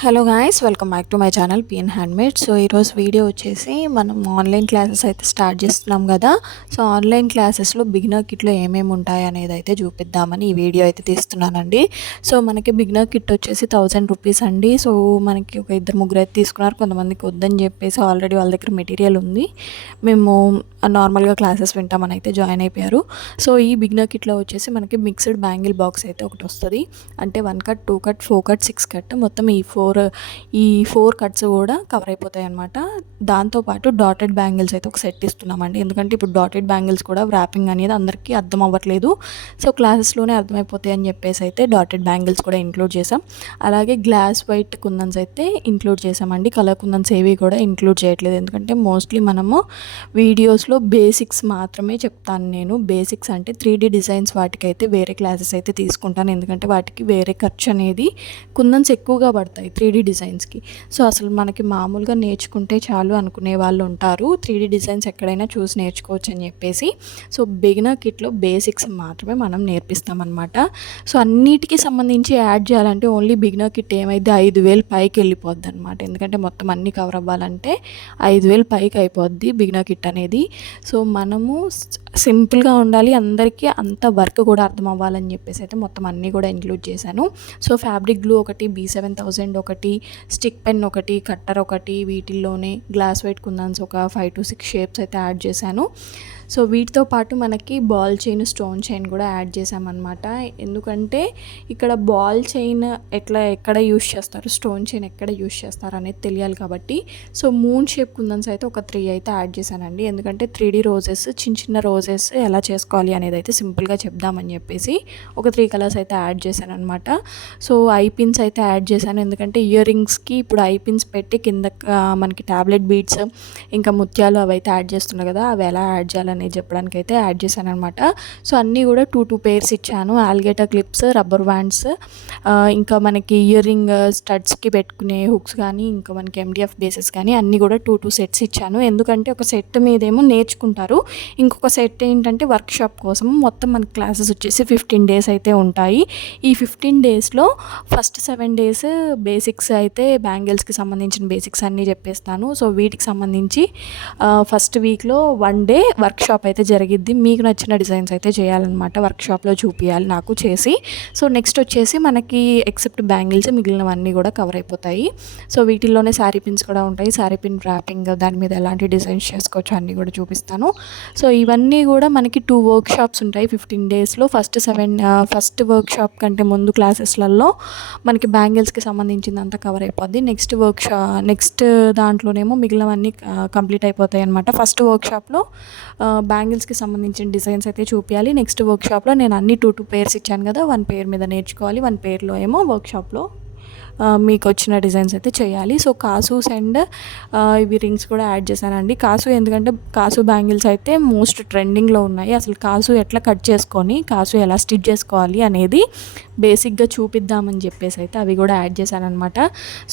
Hello guys, welcome back to my channel PN handmade. So ఈరోజు video వచ్చేసి మనం online classes అయితే start చేస్తున్నాం కదా. సో ఆన్లైన్ క్లాసెస్లో బిగినర్ కిట్లో ఏమేమి ఉంటాయి అనేది అయితే చూపిద్దామని ఈ వీడియో అయితే తీస్తున్నానండి. సో మనకి బిగినర్ కిట్ వచ్చేసి 1000 రూపీస్ అండి. సో మనకి ఒక ఇద్దరు ముగ్గురు అయితే తీసుకున్నారు, కొంతమందికి వద్దని చెప్పేసి ఆల్రెడీ వాళ్ళ దగ్గర మెటీరియల్ ఉంది, మేము నార్మల్గా క్లాసెస్ వింటామని అయితే జాయిన్ అయిపోయారు. సో ఈ బిగినర్ కిట్లో వచ్చేసి మనకి మిక్స్డ్ బ్యాంగిల్ బాక్స్ అయితే ఒకటి వస్తుంది. అంటే 1 కట్, 2 కట్, 4 కట్, 6 కట్ మొత్తం ఈ ఫోర్ కట్స్ కూడా కవర్ అయిపోతాయి అనమాట. దాంతోపాటు డాటెడ్ బ్యాంగిల్స్ అయితే ఒక సెట్ ఇస్తున్నామండి. ఎందుకంటే ఇప్పుడు డాటెడ్ బ్యాంగిల్స్ కూడా వ్రాపింగ్ అనేది అందరికీ అర్థం అవ్వట్లేదు. సో క్లాసెస్లోనే అర్థమైపోతాయి అని చెప్పేసి అయితే డాటెడ్ బ్యాంగిల్స్ కూడా ఇంక్లూడ్ చేసాం. అలాగే గ్లాస్ వైట్ కుందన్స్ అయితే ఇంక్లూడ్ చేసామండి. కలర్ కుందన్స్ ఏవి కూడా ఇంక్లూడ్ చేయట్లేదు, ఎందుకంటే మోస్ట్లీ మనము వీడియోస్లో బేసిక్స్ మాత్రమే చెప్తాను. నేను బేసిక్స్ అంటే 3D డిజైన్స్ వాటికైతే వేరే క్లాసెస్ అయితే తీసుకుంటాను, ఎందుకంటే వాటికి వేరే ఖర్చు అనేది కుందన్స్ ఎక్కువగా పడతాయి 3D డిజైన్స్కి. సో అసలు మనకి మామూలుగా నేర్చుకుంటే చాలు అనుకునే వాళ్ళు ఉంటారు, 3D డిజైన్స్ ఎక్కడైనా చూసి నేర్చుకోవచ్చు అని చెప్పేసి. సో బిగినర్ కిట్లో బేసిక్స్ మాత్రమే మనం నేర్పిస్తామన్నమాట. సో అన్నిటికీ సంబంధించి యాడ్ చేయాలంటే ఓన్లీ బిగినర్ కిట్ ఏమైతే 5000 పైకి వెళ్ళిపోద్ది అనమాట. ఎందుకంటే మొత్తం అన్నీ కవర్ అవ్వాలంటే 5000 పైకి అయిపోద్ది బిగినర్ కిట్ అనేది. సో మనము సింపుల్గా ఉండాలి, అందరికీ అంత వర్క్ కూడా అర్థం అవ్వాలని చెప్పేసి అయితే మొత్తం అన్నీ కూడా ఇంక్లూడ్ చేశాను. సో ఫ్యాబ్రిక్ గ్లూ ఒకటి, B7000 ఒకటి, స్టిక్ పెన్ ఒకటి, కట్టర్ ఒకటి, వీటిల్లోనే గ్లాస్ వైట్ కుందన్స్ ఒక 5 to 6 షేప్స్ అయితే యాడ్ చేశాను. సో వీటితో పాటు మనకి బాల్ చైన్, స్టోన్ చైన్ కూడా యాడ్ చేసామన్నమాట. ఎందుకంటే ఇక్కడ బాల్ చైన్ ఎక్కడ యూస్ చేస్తారు, స్టోన్ చైన్ ఎక్కడ యూస్ చేస్తారు అనేది తెలియాలి కాబట్టి. సో మూన్ షేప్ కుందన్స్ అయితే ఒక 3 అయితే యాడ్ చేశానండి. ఎందుకంటే 3D రోజెస్, చిన్న చిన్న రోజెస్ ఎలా చేసుకోవాలి అనేది అయితే సింపుల్గా చెప్దామని చెప్పేసి ఒక 3 కలర్స్ అయితే యాడ్ చేశాను అనమాట. సో ఐ పిన్స్ అయితే యాడ్ చేశాను, ఎందుకంటే ఇయర్ రింగ్స్కి ఇప్పుడు ఐ పిన్స్ పెట్టి కింద మనకి ట్యాబ్లెట్ బీడ్స్ ఇంకా ముత్యాలు అవి అయితే యాడ్ చేస్తున్నారు కదా, అవి ఎలా యాడ్ చేయాలని చెప్పడానికి అయితే యాడ్ చేశాను అనమాట. సో అన్నీ కూడా 2 పేర్స్ ఇచ్చాను. ఆల్గేటర్ క్లిప్స్, రబ్బర్ బ్యాండ్స్, ఇంకా మనకి ఇయర్ రింగ్ స్టడ్స్కి పెట్టుకునే హుక్స్ కానీ, ఇంకా మనకి MDF బేసెస్ కానీ అన్నీ కూడా 2 సెట్స్ ఇచ్చాను. ఎందుకంటే ఒక సెట్ మీదేమో నేర్చుకుంటారు, ఇంకొక సెట్ ఏంటంటే వర్క్షాప్ కోసం. మొత్తం మన క్లాసెస్ వచ్చేసి 15 డేస్ అయితే ఉంటాయి. ఈ 15 డేస్లో ఫస్ట్ 7 డేస్ బేసిక్స్ అయితే బ్యాంగిల్స్కి సంబంధించిన బేసిక్స్ అన్నీ చెప్పేస్తాను. సో వీటికి సంబంధించి ఫస్ట్ వీక్లో 1 డే వర్క్షాప్ అయితే జరిగిద్ది. మీకు నచ్చిన డిజైన్స్ అయితే చేయాలన్నమాట, వర్క్షాప్లో చూపించాలి నాకు చేసి. సో నెక్స్ట్ వచ్చేసి మనకి ఎక్సెప్ట్ బ్యాంగిల్స్ మిగిలినవన్నీ కూడా కవర్ అయిపోతాయి. సో వీటిల్లోనే శారీ పిన్స్ కూడా ఉంటాయి. శారీ పిన్ ర్యాపింగ్, దాని మీద ఎలాంటి డిజైన్స్ చేసుకోవచ్చు అన్నీ కూడా చూపిస్తాను. సో ఇవన్నీ కూడా మనకి 2 వర్క్షాప్స్ ఉంటాయి 15 డేస్లో. ఫస్ట్ వర్క్షాప్ కంటే ముందు క్లాసెస్లలో మనకి బ్యాంగిల్స్కి సంబంధించిందంతా కవర్ అయిపోద్ది. నెక్స్ట్ దాంట్లోనేమో మిగిలినవన్నీ కంప్లీట్ అయిపోతాయి అనమాట. ఫస్ట్ వర్క్షాప్లో బ్యాంగిల్స్కి సంబంధించిన డిజైన్స్ అయితే చూపించాలి. నెక్స్ట్ వర్క్షాప్లో నేను అన్ని 2 పేర్స్ ఇచ్చాను కదా, 1 పేర్ మీద నేర్చుకోవాలి, 1 పేర్లో ఏమో వర్క్షాప్లో మీకు వచ్చిన డిజైన్స్ అయితే చేయాలి. సో కాసూస్ అండ్ ఇవి రింగ్స్ కూడా యాడ్ చేశానండి. ఎందుకంటే కాసు బ్యాంగిల్స్ అయితే మోస్ట్ ట్రెండింగ్లో ఉన్నాయి. అసలు కాసు ఎట్లా కట్ చేసుకొని కాసు ఎలా స్టిచ్ చేసుకోవాలి అనేది బేసిక్గా చూపిద్దామని చెప్పేసి అయితే అవి కూడా యాడ్ చేశాను అనమాట.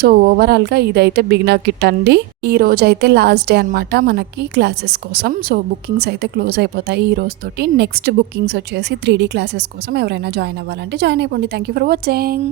సో ఓవరాల్గా ఇదైతే బిగినర్ కిట్ అండి. ఈ రోజు అయితే లాస్ట్ డే అనమాట మనకి క్లాసెస్ కోసం. సో బుకింగ్స్ అయితే క్లోజ్ అయిపోతాయి ఈ రోజుతోటి. నెక్స్ట్ బుకింగ్స్ వచ్చేసి 3D క్లాసెస్ కోసం ఎవరైనా జాయిన్ అవ్వాలంటే జాయిన్ అయిపోండి. Thank you for watching.